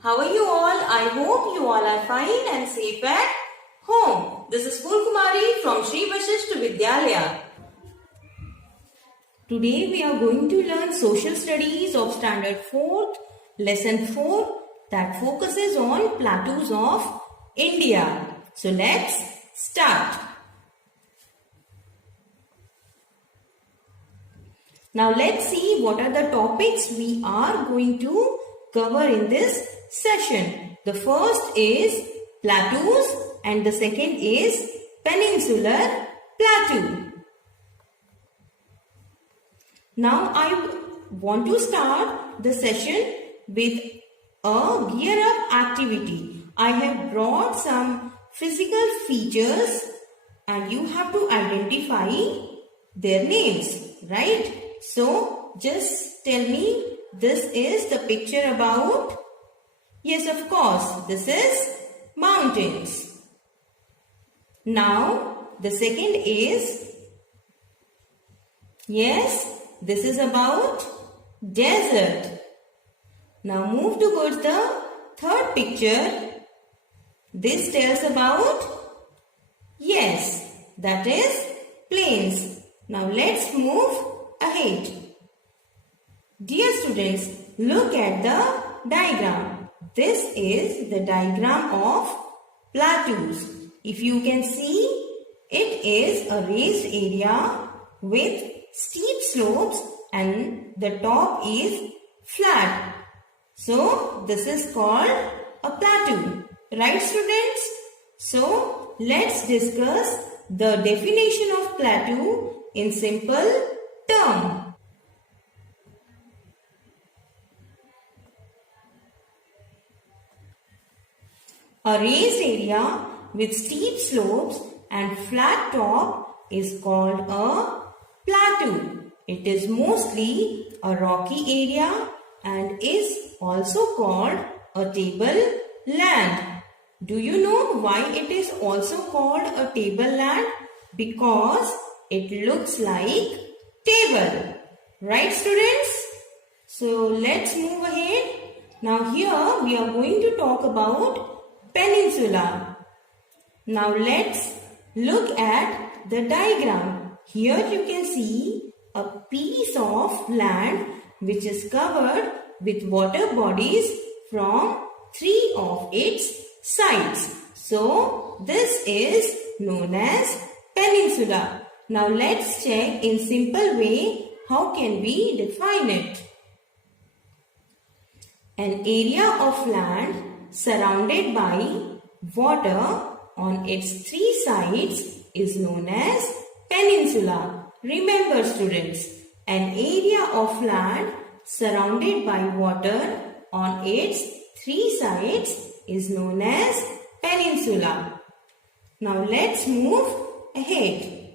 How are you all? I hope you all are fine and safe at home. This is Kumari from Sri Vasishta Vidyalaya. Today we are going to learn Social Studies of Standard 4th, Lesson 4 that focuses on plateaus of India. So let's start. Now let's see what are the topics we are going to cover in this session. The first is plateaus and the second is peninsular plateau. Now I want to start the session with a gear up activity. I have brought some physical features and you have to identify their names, right? So just tell me, this is the picture about? Yes, of course, this is mountains. Now the second is, yes, this is about desert. Now move towards the third picture. This tells about, yes, that is plains. Now let's move ahead. Dear students, look at the diagram. This is the diagram of plateaus. If you can see, it is a raised area with steep slopes and the top is flat. So this is called a plateau. Right, students? So let's discuss the definition of plateau in simple terms. A raised area with steep slopes and flat top is called a plateau. It is mostly a rocky area and is also called a tableland. Do you know why it is also called a tableland? Because it looks like table. Right, students? So let's move ahead. Now here we are going to talk about peninsula. Now let's look at the diagram. Here you can see a piece of land which is covered with water bodies from 3 of its sides. So this is known as peninsula. Now let's check in simple way how can we define it. An area of land surrounded by water on its 3 sides is known as peninsula. Remember students, an area of land surrounded by water on its 3 sides is known as peninsula. Now let's move ahead.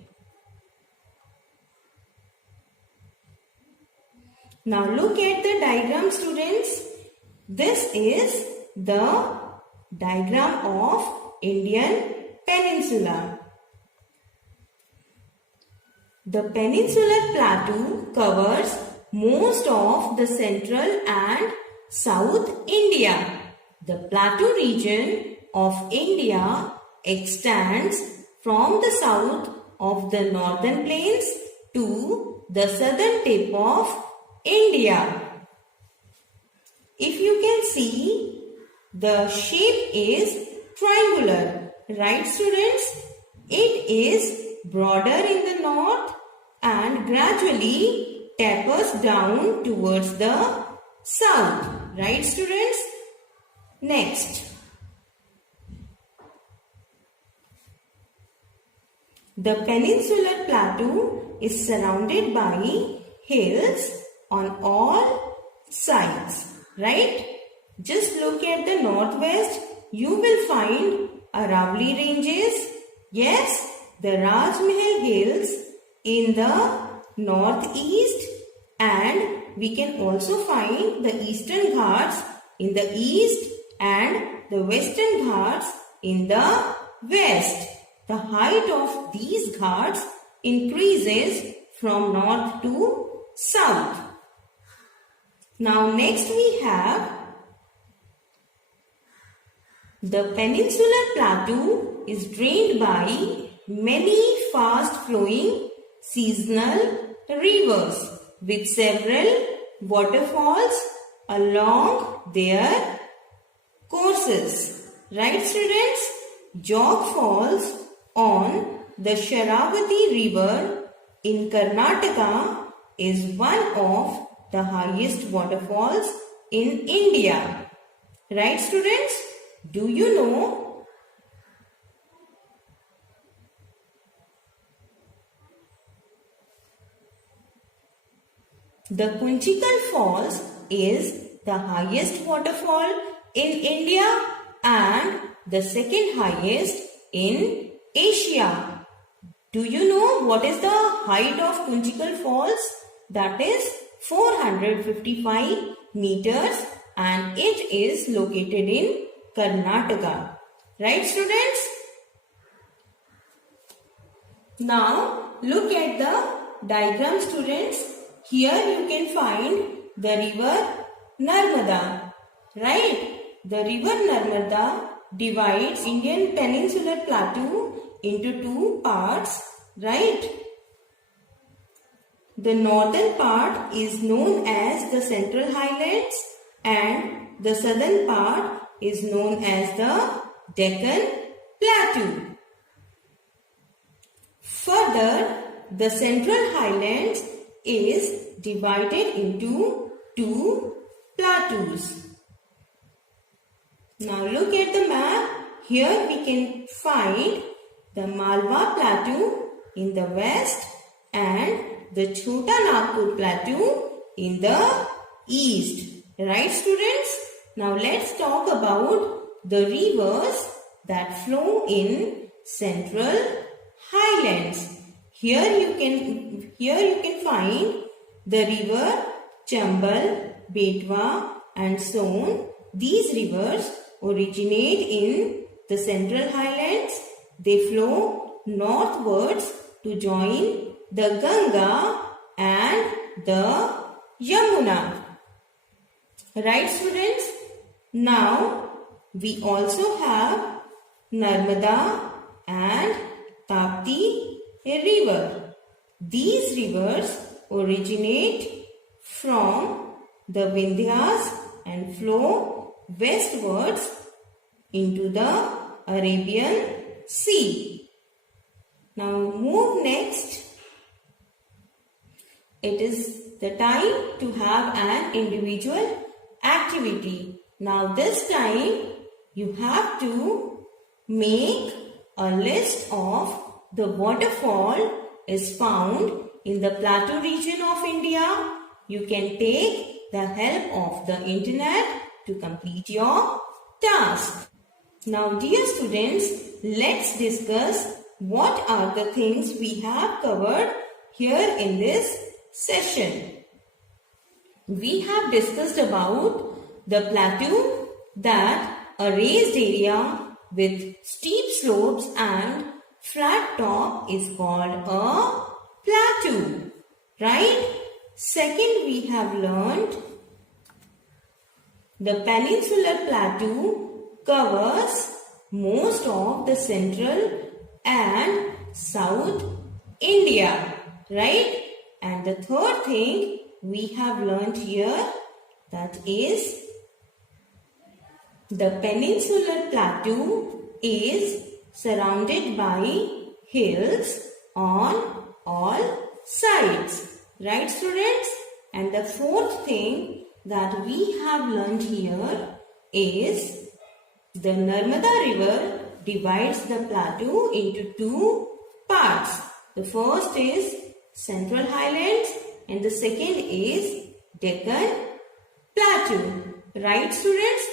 Now look at the diagram, students. This is the diagram of Indian peninsula. The peninsular plateau covers most of the central and south India. The plateau region of India extends from the south of the northern plains to the southern tip of India. If you can see, the shape is triangular. Right, students? It is broader in the north and gradually tapers down towards the south. Right, students? Next. The peninsular plateau is surrounded by hills on all sides. Right? Just look at the northwest. You will find Aravalli ranges. Yes, the Rajmahal hills in the northeast, and we can also find the Eastern Ghats in the east and the Western Ghats in the west. The height of these ghats increases from north to south. Now next we have The peninsular plateau is drained by many fast-flowing seasonal rivers with several waterfalls along their courses. Right, students? Jog Falls on the Sharavati River in Karnataka is one of the highest waterfalls in India. Right, students? Do you know? The Kunchikal Falls is the highest waterfall in India and the second highest in Asia. Do you know what is the height of Kunchikal Falls? That is 455 meters and it is located in Karnataka. Right, students? Now look at the diagram, students. Here you can find the river Narmada. Right? The river Narmada divides Indian peninsular plateau into two parts. Right? The northern part is known as the Central Highlands and the southern part is known as the Deccan Plateau. Further, the Central Highlands is divided into two plateaus. Now look at the map. Here we can find the Malwa Plateau in the west and the Chota Nagpur Plateau in the east. Right, students? Now let's talk about the rivers that flow in Central Highlands. Here you can find the river Chambal, Betwa and Son. These rivers originate in the Central Highlands. They flow northwards to join the Ganga and the Yamuna. Right, students? Now we also have Narmada and Tapti river. These rivers originate from the Vindhyas and flow westwards into the Arabian Sea. Now move next. It is the time to have an individual activity. Now this time you have to make a list of the waterfall is found in the plateau region of India. You can take the help of the internet to complete your task. Now dear students, let's discuss what are the things we have covered here in this session. We have discussed about the plateau, that a raised area with steep slopes and flat top is called a plateau. Right? Second, we have learned the peninsular plateau covers most of the central and south India. Right? And the third thing we have learned here, that is the peninsular plateau is surrounded by hills on all sides. Right, students? And the fourth thing that we have learned here is the Narmada river divides the plateau into two parts. The first is Central Highlands and the second is Deccan Plateau. Right, students?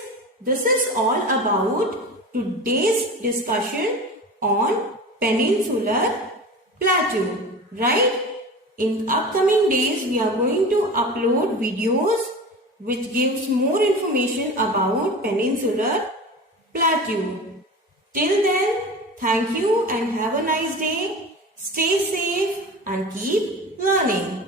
This is all about today's discussion on peninsular plateau. Right? In upcoming days, we are going to upload videos which gives more information about peninsular plateau. Till then, thank you and have a nice day. Stay safe and keep learning.